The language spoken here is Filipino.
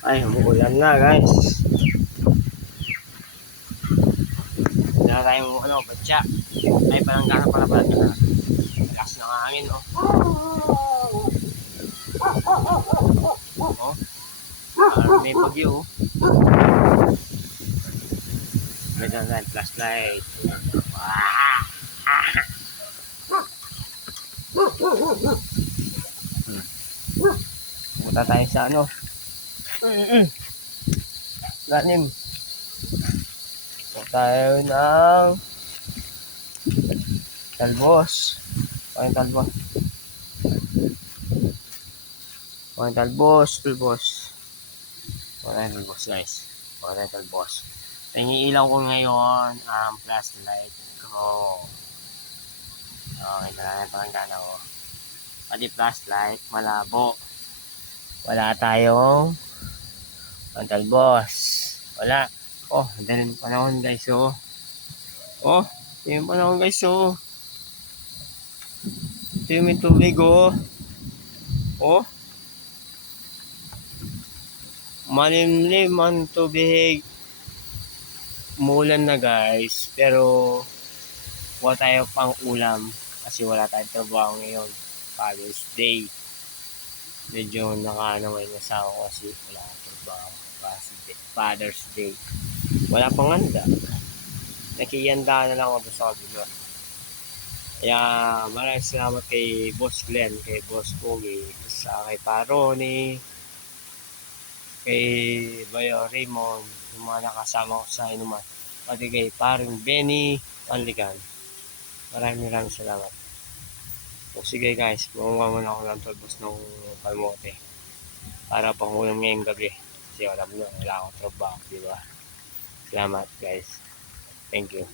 Ay, umuulan na guys. Wala tayong batya. Ay, parang gana pala pala na. Lakas ng hangin, oh. Oh, may bagyo, oh. May dyan, flashlight. Ah! Punta tayo sa ano. Ganim. Punta tayo ng talbos. Pangin talbos. Pangin talbos. Talbos. Pangin talbos guys. Pangin talbos. Iniilaw ko ngayon ang flashlight ko. Okay, talaga pangkana ko. Pati flashlight, malabo. Wala tayong talbos. Wala. Oh, dahil yung panahon guys, oh. Oh, yung panahon guys, oh. Ito yung tubig, oh. Oh. Malimlim ang tubig. Umulan na guys, pero wala tayo pang ulam kasi wala tayong trabaho ngayon. Father's Day. Medyo nakaanaway na sa ako kasi wala tayong trabaho. Father's Day. Wala pang handa. Nakihanda na lang ako sa kabila. Kaya maraming salamat kay Boss Glenn, kay Boss Pogi, sa kay Paroni, kay Bayo Raymond, yung mga nakasama ko sa inuman. Pati kay paring Benny Panligan. Maraming salamat. So sige guys, mamuha ako ng talbos ng kalmote para pangulam ngayong gabi. Kasi alam nyo, wala akong trabaho, di ba? Salamat guys. Thank you.